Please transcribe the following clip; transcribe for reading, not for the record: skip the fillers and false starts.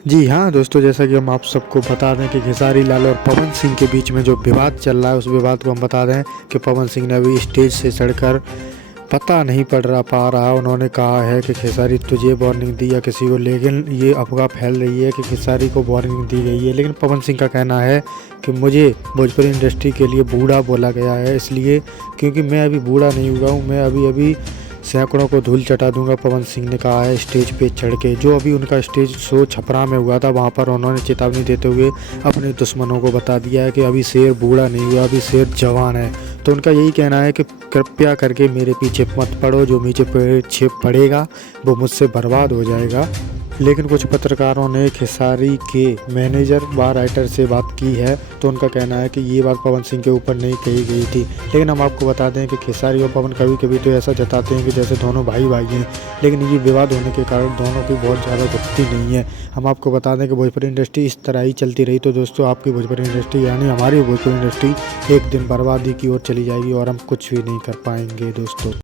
जी हाँ दोस्तों, जैसा कि हम आप सबको बता दें कि खेसारी लाल और पवन सिंह के बीच में जो विवाद चल रहा है, उस विवाद को हम बता दें कि पवन सिंह ने अभी स्टेज से चढ़कर पता नहीं पा रहा उन्होंने कहा है कि खेसारी तुझे वार्निंग दी या किसी को, लेकिन ये अफवाह फैल रही है कि खेसारी को वार्निंग दी गई है। लेकिन पवन सिंह का कहना है कि मुझे भोजपुरी इंडस्ट्री के लिए बूढ़ा बोला गया है, इसलिए क्योंकि मैं अभी बूढ़ा नहीं हुआ हूँ, मैं अभी अभी सैकड़ों को धूल चटा दूंगा। पवन सिंह ने कहा है स्टेज पे चढ़ के। जो अभी उनका स्टेज शो छपरा में हुआ था, वहाँ पर उन्होंने चेतावनी देते हुए अपने दुश्मनों को बता दिया है कि अभी शेर बूढ़ा नहीं हुआ, अभी शेर जवान है। तो उनका यही कहना है कि कृपया करके मेरे पीछे मत पड़ो, जो पीछे पड़ेगा वो मुझसे बर्बाद हो जाएगा। लेकिन कुछ पत्रकारों ने खेसारी के मैनेजर व राइटर से बात की है, तो उनका कहना है कि ये बात पवन सिंह के ऊपर नहीं कही गई थी। लेकिन हम आपको बता दें कि खेसारी और पवन कभी कभी तो ऐसा जताते हैं कि जैसे दोनों भाई भाई हैं, लेकिन ये विवाद होने के कारण दोनों की बहुत ज़्यादा बनती नहीं है। हम आपको बता दें कि भोजपुरी इंडस्ट्री इस तरह ही चलती रही तो दोस्तों आपकी भोजपुरी इंडस्ट्री यानी हमारी भोजपुरी इंडस्ट्री एक दिन बर्बादी की ओर चली जाएगी और हम कुछ भी नहीं कर पाएंगे दोस्तों।